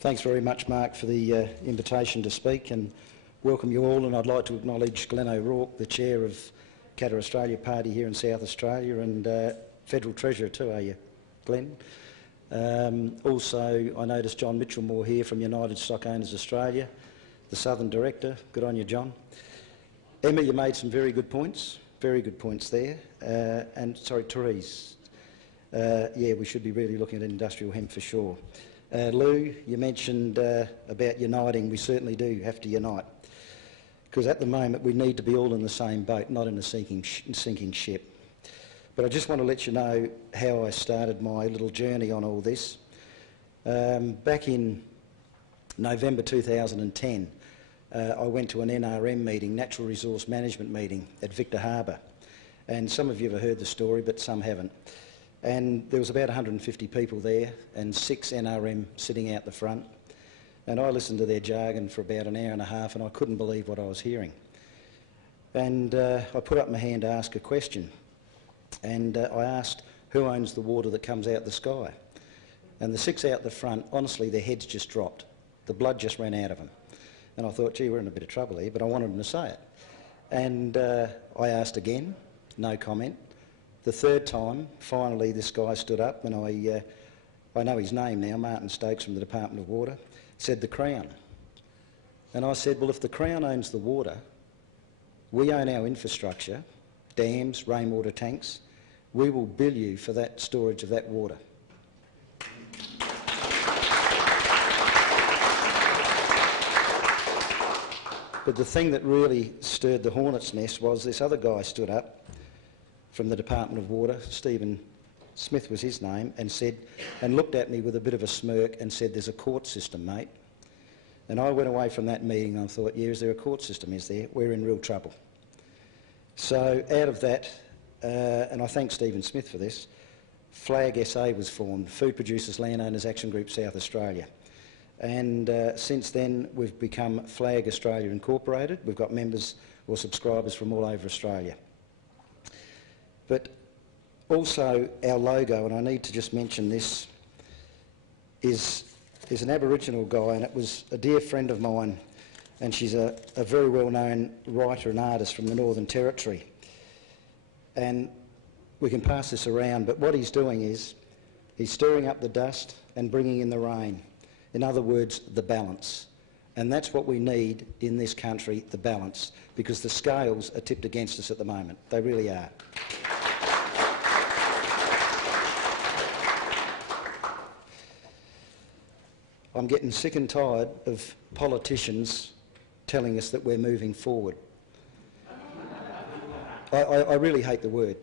Thanks very much, Mark, for the invitation to speak, and welcome you all. And I'd like to acknowledge Glenn O'Rourke, the chair of Katter Australia Party here in South Australia, and Federal Treasurer too, are you, Glenn? Also, I noticed John Mitchellmore here from United Stock Owners Australia, the Southern Director. Good on you, John. Emma, you made some very good points there. And sorry, Therese. Yeah, we should be really looking at industrial hemp for sure. Lou, you mentioned about uniting. We certainly do have to unite, because at the moment we need to be all in the same boat, not in a sinking ship. But I just want to let you know how I started my little journey on all this. Back in November 2010, I went to an NRM meeting, Natural Resource Management meeting at Victor Harbour. And some of you have heard the story, but some haven't. And there was about 150 people there and 6 NRM sitting out the front. And I listened to their jargon for about an hour and a half, and I couldn't believe what I was hearing. And I put up my hand to ask a question. And I asked, who owns the water that comes out the sky? And the 6 out the front, honestly, their heads just dropped. The blood just ran out of them. And I thought, gee, we're in a bit of trouble here, but I wanted them to say it. And I asked again, no comment. The third time, finally, this guy stood up, and I know his name now, Martin Stokes from the Department of Water, said the Crown. And I said, well, if the Crown owns the water, we own our infrastructure, dams, rainwater tanks, we will bill you for that storage of that water. But the thing that really stirred the hornet's nest was this other guy stood up from the Department of Water, Stephen Smith was his name, and looked at me with a bit of a smirk and said, there's a court system, mate. And I went away from that meeting and I thought, yeah, is there a court system? Is there? We're in real trouble. So out of that, and I thank Stephen Smith for this, FLAG SA was formed, Food Producers Landowners Action Group South Australia. And since then we've become FLAG Australia Incorporated. We've got members or subscribers from all over Australia. But also our logo, and I need to just mention this, is an Aboriginal guy, and it was a dear friend of mine, and she's a very well-known writer and artist from the Northern Territory. And we can pass this around, but what he's doing is he's stirring up the dust and bringing in the rain. In other words, the balance. And that's what we need in this country, the balance, because the scales are tipped against us at the moment. They really are. I'm getting sick and tired of politicians telling us that we're moving forward. I really hate the word.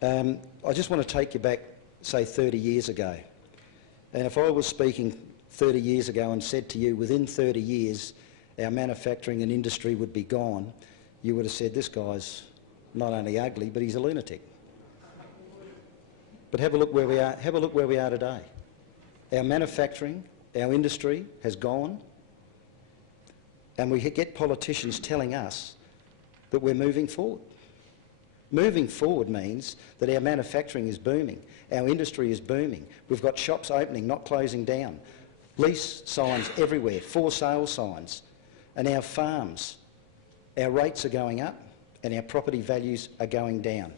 I just want to take you back, say, 30 years ago. And if I was speaking 30 years ago and said to you, within 30 years, our manufacturing and industry would be gone, you would have said, this guy's not only ugly, but he's a lunatic. But have a look where we are. Have a look where we are today. Our manufacturing, our industry has gone, and we get politicians telling us that we're moving forward. Moving forward means that our manufacturing is booming, our industry is booming, we've got shops opening, not closing down, lease signs everywhere, for sale signs, and our farms, our rates are going up and our property values are going down.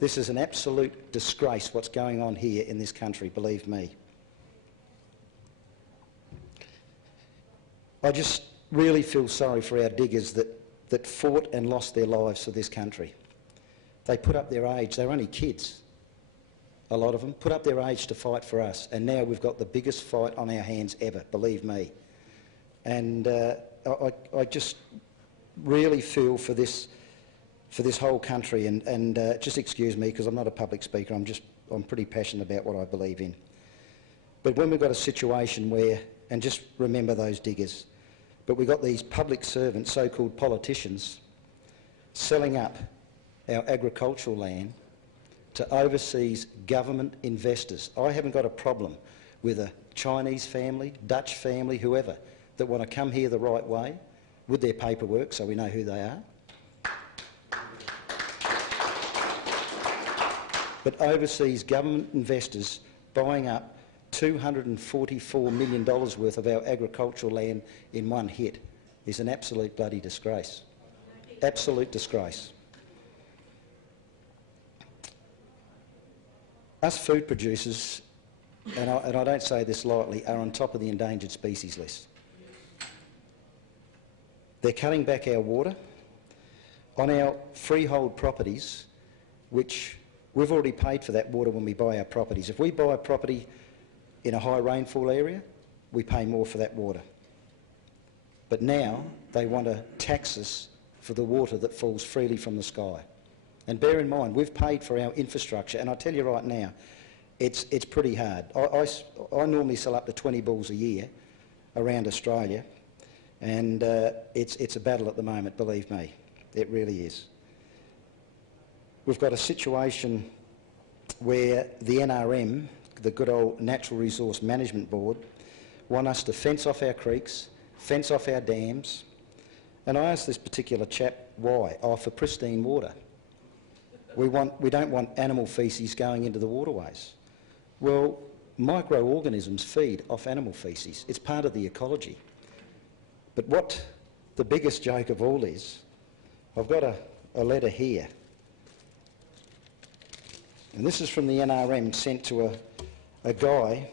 This is an absolute disgrace what's going on here in this country, believe me. I just really feel sorry for our diggers that fought and lost their lives for this country. They put up their age, they were only kids, a lot of them, put up their age to fight for us, and now we've got the biggest fight on our hands ever, believe me. And I just really feel for this whole country, and just excuse me because I'm not a public speaker, I'm pretty passionate about what I believe in. But when we've got a situation where, and just remember those diggers, but we've got these public servants, so-called politicians, selling up our agricultural land to overseas government investors. I haven't got a problem with a Chinese family, Dutch family, whoever, that want to come here the right way with their paperwork so we know who they are. But overseas government investors buying up $244 million worth of our agricultural land in one hit is an absolute bloody disgrace. Absolute disgrace. Us food producers, and I don't say this lightly, are on top of the endangered species list. They're cutting back our water on our freehold properties, which we've already paid for that water when we buy our properties. If we buy a property in a high rainfall area, we pay more for that water. But now they want to tax us for the water that falls freely from the sky. And bear in mind, we've paid for our infrastructure, and I tell you right now, it's pretty hard. I normally sell up to 20 bulls a year around Australia, and it's a battle at the moment, believe me. It really is. We've got a situation where the NRM, the good old Natural Resource Management Board, want us to fence off our creeks, fence off our dams. And I asked this particular chap why. Oh, for pristine water. We don't want animal faeces going into the waterways. Well, microorganisms feed off animal faeces. It's part of the ecology. But what the biggest joke of all is, I've got a letter here. And this is from the NRM sent to a guy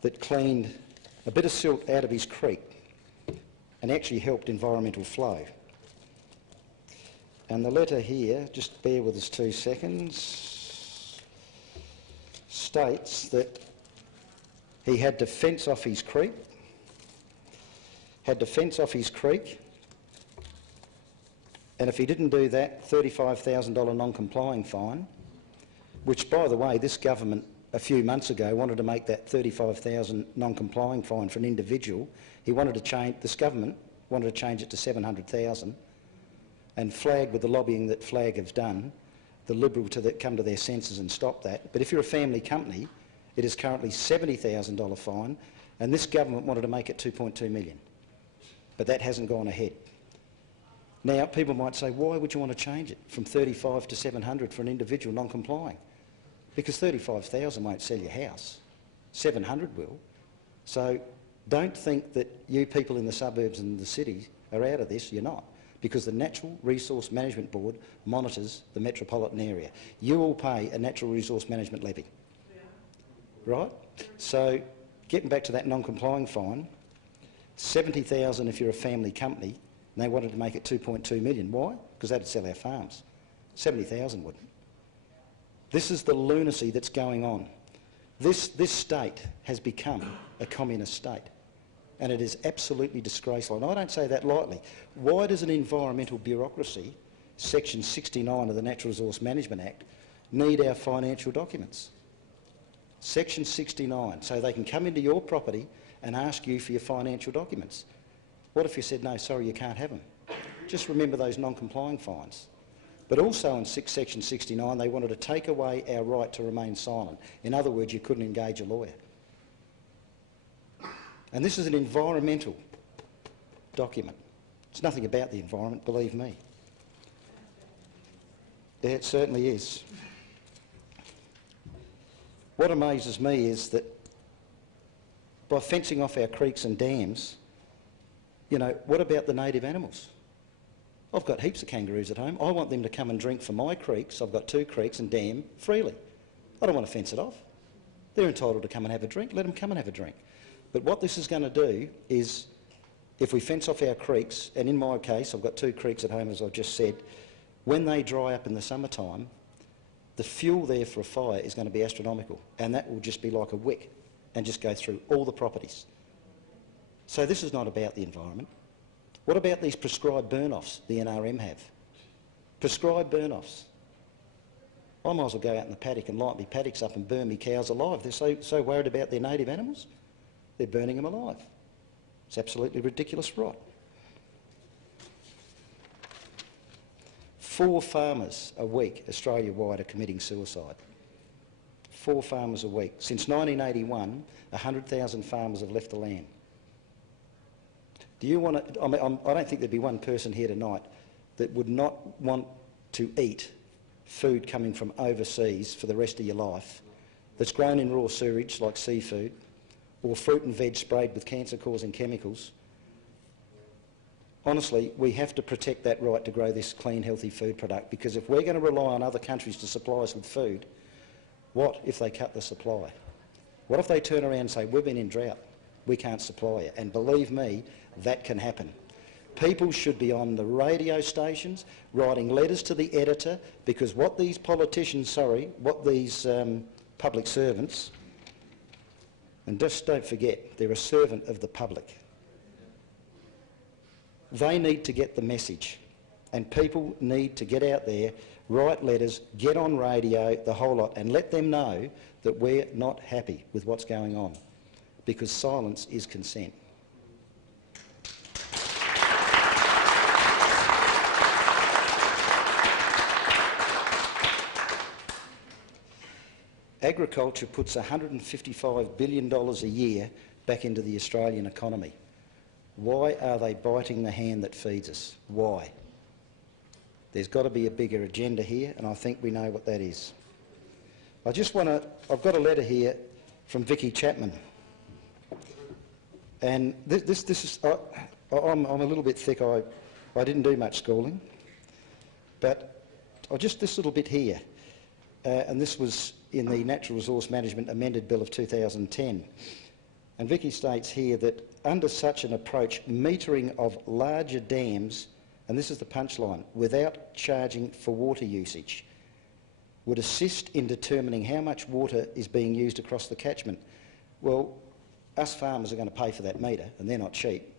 that cleaned a bit of silt out of his creek and actually helped environmental flow. And the letter here, just bear with us 2 seconds, states that he had to fence off his creek, and if he didn't do that, $35,000 non-complying fine, which, by the way, this government a few months ago wanted to make that $35,000 non-complying fine for an individual. This government wanted to change it to $700,000. And Flag, with the lobbying that Flag have done, the Liberal come to their senses and stop that. But if you're a family company, it is currently $70,000 fine, and this government wanted to make it $2.2 million. But that hasn't gone ahead. Now, people might say, why would you want to change it from 35 to 700 for an individual non-complying? Because 35,000 won't sell your house. 700 will. So don't think that you people in the suburbs and the city are out of this. You're not. Because the Natural Resource Management Board monitors the metropolitan area. You all pay a Natural Resource Management levy, right? So getting back to that non-complying fine, $70,000 if you're a family company, and they wanted to make it $2.2 million. Why? Because that'd sell our farms. $70,000 wouldn't. This is the lunacy that's going on. This state has become a communist state. And it is absolutely disgraceful. And I don't say that lightly. Why does an environmental bureaucracy, Section 69 of the Natural Resource Management Act, need our financial documents? Section 69, so they can come into your property and ask you for your financial documents. What if you said, no, sorry, you can't have them? Just remember those non-complying fines. But also in Section 69, they wanted to take away our right to remain silent. In other words, you couldn't engage a lawyer. And this is an environmental document. It's nothing about the environment, believe me. It certainly is. What amazes me is that by fencing off our creeks and dams, you know, what about the native animals? I've got heaps of kangaroos at home. I want them to come and drink from my creeks. I've got 2 creeks and dam freely. I don't want to fence it off. They're entitled to come and have a drink. Let them come and have a drink. But what this is going to do is, if we fence off our creeks, and in my case, I've got 2 creeks at home, as I've just said, when they dry up in the summertime, the fuel there for a fire is going to be astronomical, and that will just be like a wick and just go through all the properties. So this is not about the environment. What about these prescribed burn-offs the NRM have? Prescribed burn-offs. I might as well go out in the paddock and light my paddocks up and burn my cows alive. They're so worried about their native animals. They're burning them alive. It's absolutely ridiculous, right? 4 farmers a week Australia-wide are committing suicide. 4 farmers a week. Since 1981, 100,000 farmers have left the land. Do you want to... I don't think there'd be one person here tonight that would not want to eat food coming from overseas for the rest of your life that's grown in raw sewage like seafood, or fruit and veg sprayed with cancer-causing chemicals. Honestly, we have to protect that right to grow this clean, healthy food product, because if we're going to rely on other countries to supply us with food, what if they cut the supply? What if they turn around and say, we've been in drought, we can't supply it? And believe me, that can happen. People should be on the radio stations writing letters to the editor, because what these politicians, what these public servants, and just don't forget, they're a servant of the public. They need to get the message, and people need to get out there, write letters, get on radio, the whole lot, and let them know that we're not happy with what's going on, because silence is consent. Agriculture puts $155 billion a year back into the Australian economy. Why are they biting the hand that feeds us? Why? There's got to be a bigger agenda here, and I think we know what that is. I've got a letter here from Vicky Chapman. And this is, I'm a little bit thick, I didn't do much schooling, but just this little bit here, and this was in the Natural Resource Management Amended Bill of 2010. And Vicky states here that under such an approach, metering of larger dams, and this is the punchline, without charging for water usage, would assist in determining how much water is being used across the catchment. Well, us farmers are going to pay for that meter, and they're not cheap.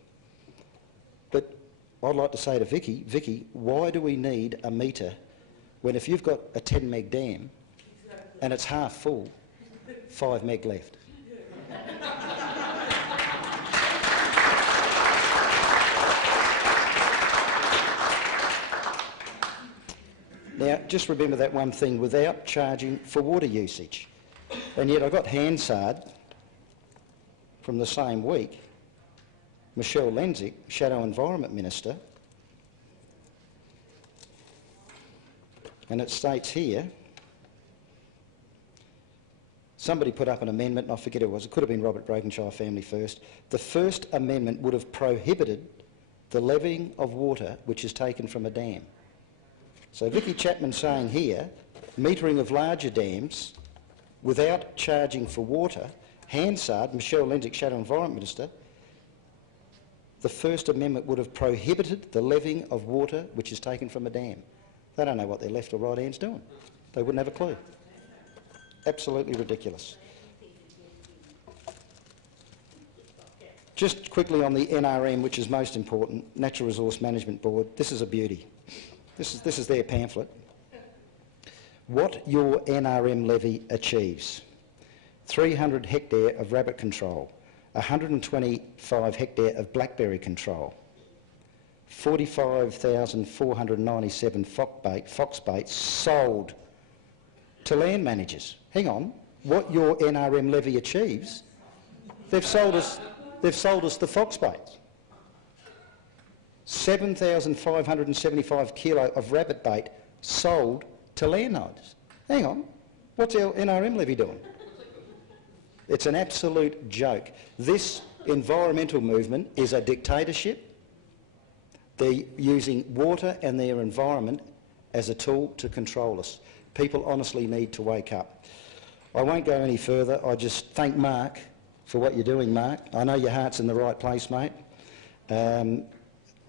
But I'd like to say to Vicky, why do we need a meter when if you've got a 10 meg dam and it's half full, 5 meg left? Now, just remember that one thing, without charging for water usage. And yet I got Hansard from the same week, Michelle Lenzik, Shadow Environment Minister, and it states here, somebody put up an amendment, and I forget who it was, it could have been Robert Brokenshire Family First. The first amendment would have prohibited the levying of water which is taken from a dam. So Vicky Chapman saying here, metering of larger dams without charging for water, Hansard, Michelle Lenzik, Shadow Environment Minister, the First Amendment would have prohibited the levying of water which is taken from a dam. They don't know what their left or right hand's doing. They wouldn't have a clue. Absolutely ridiculous. Just quickly on the NRM, which is most important, Natural Resource Management Board, this is a beauty. This is their pamphlet. What your NRM levy achieves: 300 hectare of rabbit control, 125 hectare of blackberry control, 45,497 fox baits sold to land managers. Hang on, what your NRM levy achieves? They've sold us the fox baits. 7,575 kilo of rabbit bait sold to landholders. Hang on, what's our NRM levy doing? It's an absolute joke. This environmental movement is a dictatorship. They're using water and their environment as a tool to control us. People honestly need to wake up. I won't go any further. I just thank Mark for what you're doing, Mark. I know your heart's in the right place, mate.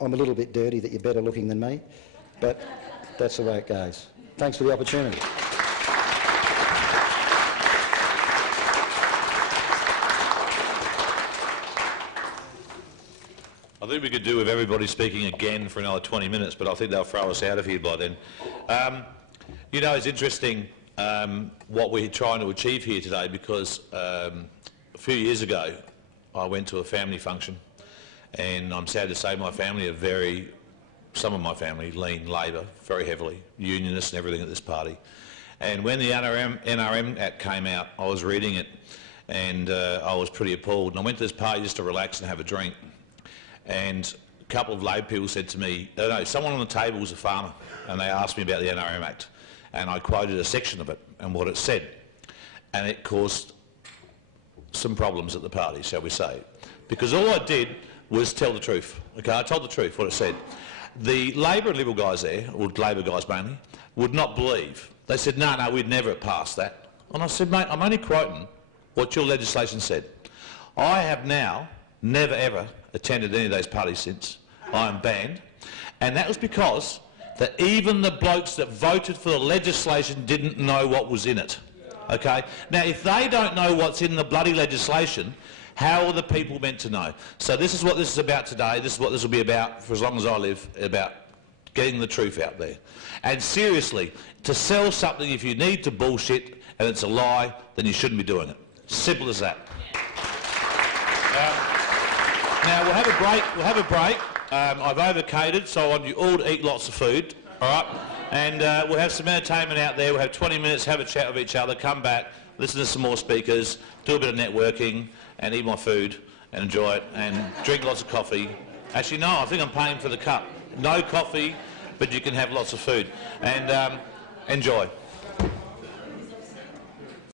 I'm a little bit dirty that you're better looking than me, but that's the way it goes. Thanks for the opportunity. I think we could do with everybody speaking again for another 20 minutes, but I think they'll throw us out of here by then. You know, it's interesting what we're trying to achieve here today, because a few years ago I went to a family function, and I'm sad to say my family are some of my family lean Labor very heavily, unionists and everything at this party. And when the NRM Act came out, I was reading it, and I was pretty appalled. And I went to this party just to relax and have a drink. And a couple of Labor people said to me, no, someone on the table was a farmer, and they asked me about the NRM Act. And I quoted a section of it and what it said. And it caused some problems at the party, shall we say. Because all I did was tell the truth. Okay, I told the truth, what it said. The Labor and Liberal guys there, or Labor guys mainly, would not believe. They said, no, we'd never have passed that. And I said, mate, I'm only quoting what your legislation said. I have now never ever attended any of those parties since. I am banned. And that was because that even the blokes that voted for the legislation didn't know what was in it. Okay? Now, if they don't know what's in the bloody legislation, how are the people meant to know? So this is what this is about today. This is what this will be about for as long as I live, about getting the truth out there. And seriously, to sell something, if you need to bullshit and it's a lie, then you shouldn't be doing it. Simple as that. Now we'll have a break. I've overcated, so I want you all to eat lots of food, all right? And we'll have some entertainment out there. We'll have 20 minutes, have a chat with each other, come back, listen to some more speakers, do a bit of networking, and eat my food and enjoy it, and drink lots of coffee. Actually, no, I think I'm paying for the cup. No coffee, but you can have lots of food. And enjoy.